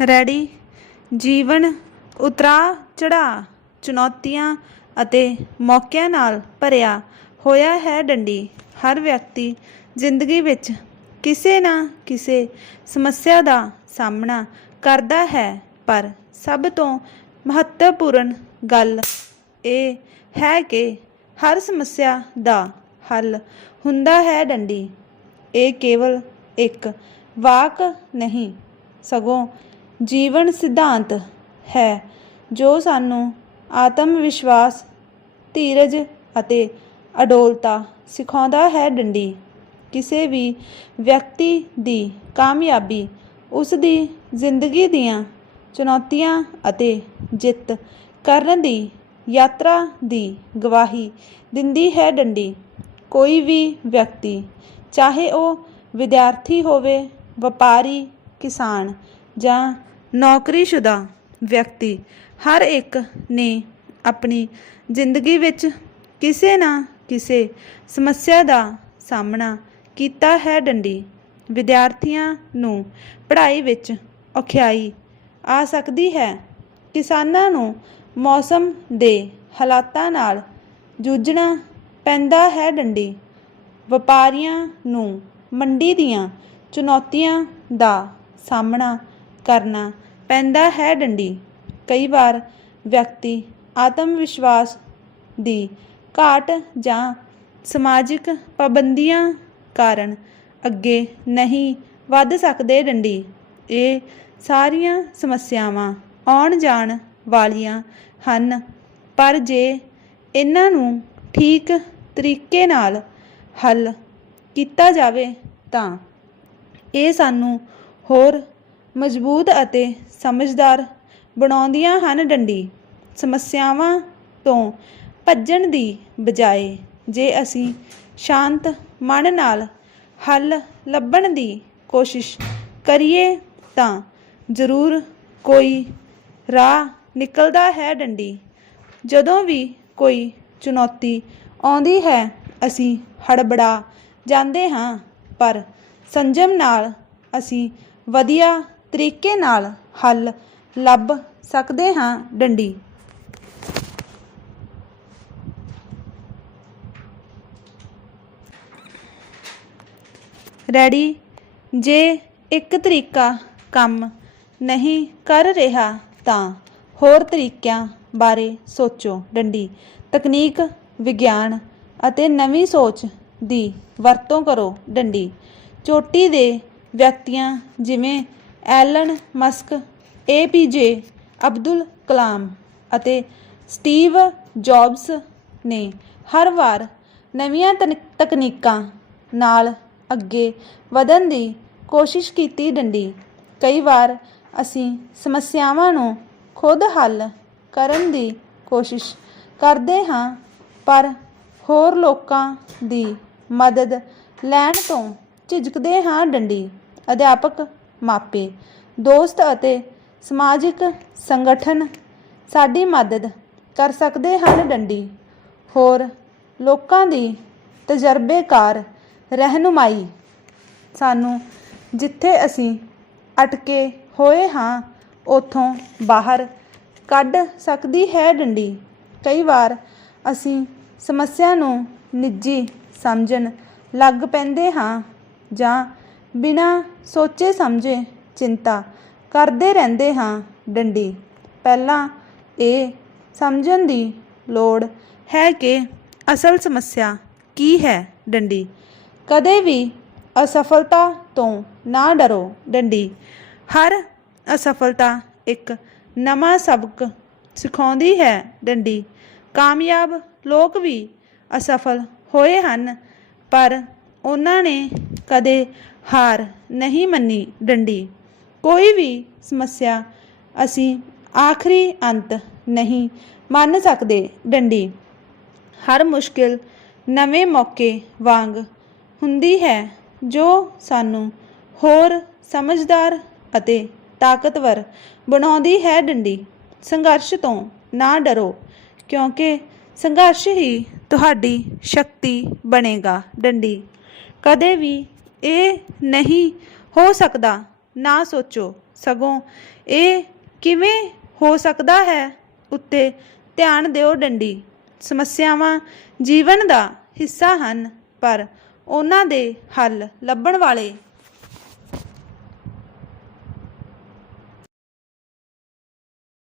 Ready. ਜੀਵਨ ਉਤਰਾ ਚੜਾ ਚੁਣੌਤੀਆਂ ਅਤੇ ਮੌਕਿਆਂ ਨਾਲ ਭਰਿਆ ਹੋਇਆ ਹੈ ਡੰਡੀ। ਹਰ ਵਿਅਕਤੀ ਜ਼ਿੰਦਗੀ ਵਿੱਚ ਕਿਸੇ ਨਾ ਕਿਸੇ ਸਮੱਸਿਆ ਦਾ ਸਾਹਮਣਾ ਕਰਦਾ ਹੈ, ਪਰ ਸਭ ਤੋਂ ਮਹੱਤਵਪੂਰਨ ਗੱਲ ਇਹ ਹੈ ਕਿ ਹਰ ਸਮੱਸਿਆ ਦਾ ਹੱਲ ਹੁੰਦਾ ਹੈ ਡੰਡੀ। ਇਹ ਕੇਵਲ ਇੱਕ ਵਾਕ ਨਹੀਂ, ਸਗੋਂ ਜੀਵਨ ਸਿਧਾਂਤ ਹੈ, ਜੋ ਸਾਨੂੰ ਆਤਮ ਵਿਸ਼ਵਾਸ, ਧੀਰਜ ਅਤੇ ਅਡੋਲਤਾ ਸਿਖਾਉਂਦਾ ਹੈ ਡੰਡੀ। ਕਿਸੇ ਵੀ ਵਿਅਕਤੀ ਦੀ ਕਾਮਯਾਬੀ ਉਸ ਦੀ ਜ਼ਿੰਦਗੀ ਦੀਆਂ ਚੁਣੌਤੀਆਂ ਅਤੇ ਜਿੱਤ ਕਰਨ ਦੀ ਯਾਤਰਾ ਦੀ ਗਵਾਹੀ ਦਿੰਦੀ ਹੈ ਡੰਡੀ। ਕੋਈ ਵੀ ਵਿਅਕਤੀ, ਚਾਹੇ ਉਹ ਵਿਦਿਆਰਥੀ ਹੋਵੇ, ਵਪਾਰੀ, ਕਿਸਾਨ ਜਾਂ ਨੌਕਰੀਸ਼ੁਦਾ ਵਿਅਕਤੀ ਹਰ ਇੱਕ ਨੇ ਆਪਣੀ ਜ਼ਿੰਦਗੀ ਵਿੱਚ ਕਿਸੇ ਨਾ ਕਿਸੇ ਸਮੱਸਿਆ ਦਾ ਸਾਹਮਣਾ ਕੀਤਾ ਹੈ ਡੰਡੀ। ਵਿਦਿਆਰਥੀਆਂ ਨੂੰ ਪੜ੍ਹਾਈ ਵਿੱਚ ਔਖਿਆਈ ਆ ਸਕਦੀ ਹੈ। ਕਿਸਾਨਾਂ ਨੂੰ ਮੌਸਮ ਦੇ ਹਾਲਾਤਾਂ ਨਾਲ ਜੂਝਣਾ ਪੈਂਦਾ ਹੈ ਡੰਡੀ। ਵਪਾਰੀਆਂ ਨੂੰ ਮੰਡੀ ਦੀਆਂ ਚੁਣੌਤੀਆਂ ਦਾ ਸਾਹਮਣਾ ਕਰਨਾ ਪੈਂਦਾ ਹੈ ਡੰਡੀ। ਕਈ ਵਾਰ ਵਿਅਕਤੀ ਆਤਮ ਵਿਸ਼ਵਾਸ ਦੀ ਘਾਟ ਜਾਂ ਸਮਾਜਿਕ ਪਾਬੰਦੀਆਂ ਕਾਰਨ ਅੱਗੇ ਨਹੀਂ ਵੱਧ ਸਕਦੇ ਡੰਡੀ। ਇਹ ਸਾਰੀਆਂ ਸਮੱਸਿਆਵਾਂ ਆਉਣ ਜਾਣ ਵਾਲੀਆਂ ਹਨ, ਪਰ ਜੇ ਇਹਨਾਂ ਨੂੰ ਠੀਕ ਤਰੀਕੇ ਨਾਲ ਹੱਲ ਕੀਤਾ ਜਾਵੇ ਤਾਂ ਇਹ ਸਾਨੂੰ ਹੋਰ ਮਜ਼ਬੂਤ ਅਤੇ ਸਮਝਦਾਰ ਬਣਾਉਂਦੀਆਂ ਹਨ ਡੰਡੀ। ਸਮੱਸਿਆਵਾਂ ਤੋਂ ਭੱਜਣ ਦੀ ਬਜਾਏ ਜੇ ਅਸੀਂ ਸ਼ਾਂਤ ਮਨ ਨਾਲ ਹੱਲ ਲੱਭਣ ਦੀ ਕੋਸ਼ਿਸ਼ ਕਰੀਏ ਤਾਂ ਜ਼ਰੂਰ ਕੋਈ ਰਾਹ ਨਿਕਲਦਾ ਹੈ ਡੰਡੀ। ਜਦੋਂ ਵੀ ਕੋਈ ਚੁਣੌਤੀ ਆਉਂਦੀ ਹੈ, ਅਸੀਂ ਹੜਬੜਾ ਜਾਂਦੇ ਹਾਂ, ਪਰ ਸੰਜਮ ਨਾਲ ਅਸੀਂ ਵਧੀਆ ਤਰੀਕੇ ਨਾਲ ਹੱਲ ਲੱਭ ਸਕਦੇ ਹਾਂ, ਡੰਡੀ। ਰੈਡੀ? ਜੇ ਇੱਕ ਤਰੀਕਾ ਕੰਮ ਨਹੀਂ ਕਰ ਰਿਹਾ ਤਾਂ ਹੋਰ ਤਰੀਕਿਆਂ ਬਾਰੇ ਸੋਚੋ, ਡੰਡੀ। ਤਕਨੀਕ, ਵਿਗਿਆਨ ਅਤੇ ਨਵੀਂ ਸੋਚ ਦੀ ਵਰਤੋਂ ਕਰੋ, ਡੰਡੀ। ਚੋਟੀ ਦੇ ਵਿਅਕਤੀਆਂ ਜਿਵੇਂ ਐਲਨ ਮਸਕ, ਏ ਪੀ ਜੇ, ਅਬਦੁਲ ਕਲਾਮ ਅਤੇ ਸਟੀਵ ਜੌਬਸ ਨੇ ਹਰ ਵਾਰ ਨਵੀਆਂ ਤਨ- ਤਕਨੀਕਾਂ ਨਾਲ ਅੱਗੇ ਵਧਣ ਦੀ ਕੋਸ਼ਿਸ਼ ਕੀਤੀ ਡੰਡੀ। ਕਈ ਵਾਰ ਅਸੀਂ ਸਮੱਸਿਆਵਾਂ ਨੂੰ ਖੁਦ ਹੱਲ ਕਰਨ ਦੀ ਕੋਸ਼ਿਸ਼ ਕਰਦੇ ਹਾਂ, ਪਰ ਹੋਰ ਲੋਕਾਂ ਦੀ ਮਦਦ ਲੈਣ ਤੋਂ ਝਿਜਕਦੇ ਹਾਂ ਡੰਡੀ। ਅਧਿਆਪਕ ਮਾਪੇ, ਦੋਸਤ ਅਤੇ ਸਮਾਜਿਕ ਸੰਗਠਨ ਸਾਡੀ ਮਦਦ ਕਰ ਸਕਦੇ ਹਨ ਡੰਡੀ। ਹੋਰ ਲੋਕਾਂ ਦੀ ਤਜਰਬੇਕਾਰ ਰਹਿਨੁਮਾਈ। ਸਾਨੂੰ ਜਿੱਥੇ ਅਸੀਂ ਅਟਕੇ ਹੋਏ ਹਾਂ, ਉਥੋਂ ਬਾਹਰ ਕੱਢ ਸਕਦੀ ਹੈ ਡੰਡੀ। ਕਈ ਵਾਰ ਅਸੀਂ ਸਮੱਸਿਆ ਨੂੰ ਨਿੱਜੀ ਸਮਝਣ ਲੱਗ ਪੈਂਦੇ ਹਾਂ ਜਾਂ ਬਿਨਾਂ ਸੋਚੇ ਸਮਝੇ ਚਿੰਤਾ ਕਰਦੇ ਰਹਿੰਦੇ ਹਾਂ ਡੰਡੀ। ਪਹਿਲਾਂ ਇਹ ਸਮਝਣ ਦੀ ਲੋੜ ਹੈ ਕਿ ਅਸਲ ਸਮੱਸਿਆ ਕੀ ਹੈ ਡੰਡੀ। ਕਦੇ ਵੀ ਅਸਫਲਤਾ ਤੋਂ ਨਾ ਡਰੋ ਡੰਡੀ। ਹਰ ਅਸਫਲਤਾ ਇੱਕ ਨਵਾਂ ਸਬਕ ਸਿਖਾਉਂਦੀ ਹੈ ਡੰਡੀ। ਕਾਮਯਾਬ ਲੋਕ ਵੀ ਅਸਫਲ ਹੋਏ ਹਨ, ਪਰ ਉਹਨਾਂ ਨੇ ਕਦੇ ਹਾਰ ਨਹੀਂ ਮੰਨੀ ਡੰਡੀ। ਕੋਈ ਵੀ ਸਮੱਸਿਆ ਅਸੀਂ ਆਖਰੀ ਅੰਤ ਨਹੀਂ ਮੰਨ ਸਕਦੇ ਡੰਡੀ। ਹਰ ਮੁਸ਼ਕਿਲ ਨਵੇਂ ਮੌਕੇ ਵਾਂਗ ਹੁੰਦੀ ਹੈ ਜੋ ਸਾਨੂੰ ਹੋਰ ਸਮਝਦਾਰ ਅਤੇ ਤਾਕਤਵਰ ਬਣਾਉਂਦੀ ਹੈ ਡੰਡੀ। ਸੰਘਰਸ਼ ਤੋਂ ਨਾ ਡਰੋ, ਕਿਉਂਕਿ ਸੰਘਰਸ਼ ਹੀ ਤੁਹਾਡੀ ਸ਼ਕਤੀ ਬਣੇਗਾ ਡੰਡੀ। ਕਦੇ ਵੀ ਇਹ ਨਹੀਂ ਹੋ ਸਕਦਾ। ਨਾ ਸੋਚੋ। ਸਗੋਂ ਇਹ ਕਿਵੇਂ ਹੋ ਸਕਦਾ ਹੈ? ਉੱਤੇ ਧਿਆਨ ਦਿਓ ਡੰਡੀ। ਸਮੱਸਿਆਵਾਂ ਜੀਵਨ ਦਾ ਹਿੱਸਾ ਹਨ, ਪਰ ਉਹਨਾਂ ਦੇ ਹੱਲ ਲੱਭਣ ਵਾਲੇ